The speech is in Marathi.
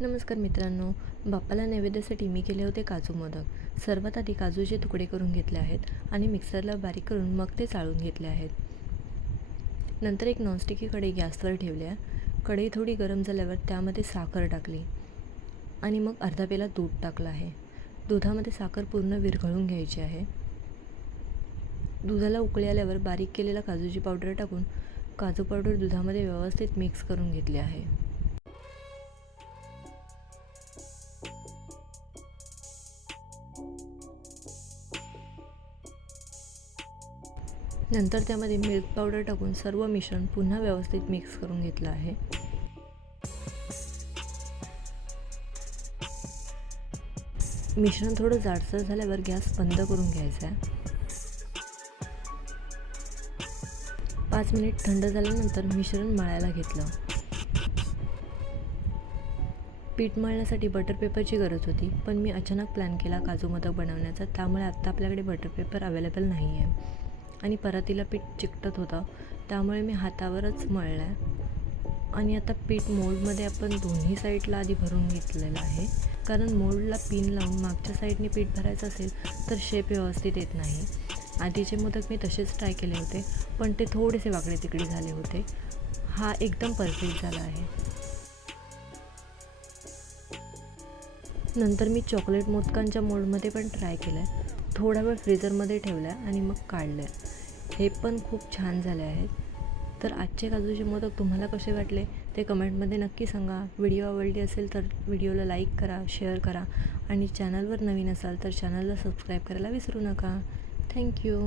नमस्कार मित्रांनो, बाप्पाला नैवेद्यासाठी मी केले होते काजू मोदक। सर्वात आधी काजूचे तुकडे करून घेतले आहेत आणि मिक्सरला बारीक करून मग ते चाळून घेतले आहेत। नंतर एक नॉनस्टिकी कढई गॅसवर ठेवल्या। कढई थोडी गरम झाल्यावर त्यामध्ये साखर टाकली आणि मग अर्धा पेला दूध टाकलं आहे। दुधामध्ये साखर पूर्ण विरघळून घ्यायची आहे। दुधाला उकळी आल्यावर बारीक केलेला काजूची पावडर टाकून काजू पावडर दुधामध्ये व्यवस्थित मिक्स करून घेतली आहे। नंतर त्यामध्ये मिल्क पावडर टाकून सर्व मिश्रण पुन्हा व्यवस्थित मिक्स करून घेतलं आहे। मिश्रण थोडं जाडसर झाल्यावर गॅस बंद करून घ्यायचा आहे। 5 मिनिट थंड झाल्यानंतर मिश्रण मळायला घेतलं। पीठ मळण्यासाठी बटर पेपरची गरज होती, पण मी अचानक प्लॅन केला काजू मोदक बनवण्याचा, त्यामुळे आत्ता आपल्याकडे बटर पेपर अवेलेबल नाही आहे आणि परातीला पीठ चिकटत होतं, त्यामुळे मी हातावरच मळलं आहे। आणि आता पीठ मोल्डमध्ये आपण दोन्ही साईडला आधी भरून घेतलेलं आहे, कारण मोल्डला पिन लावून मागच्या साईडने पीठ भरायचं असेल तर शेप व्यवस्थित येत नाही। आधीचे मोदक मी तसेच ट्राय केले होते, पण ते थोडेसे वाकडे तिकडे झाले होते। हा एकदम परफेक्ट झाला आहे। नंतर मी चॉकलेट मोदकांच्या मोल्डमध्ये पण ट्राय केलं आहे। थोडा वेळ फ्रीझरमध्ये ठेवलं आहे आणि मग काढलं आहे। हे पण खूप छान झाले आहेत। तर आजचे काजूचे मोदक तुम्हाला कसे वाटले ते कमेंटमध्ये नक्की सांगा। व्हिडिओ आवडली असेल तर व्हिडिओला लाईक करा, शेअर करा आणि चॅनलवर नवीन असाल तर चॅनलला सबस्क्राईब करायला विसरू नका। थँक्यू।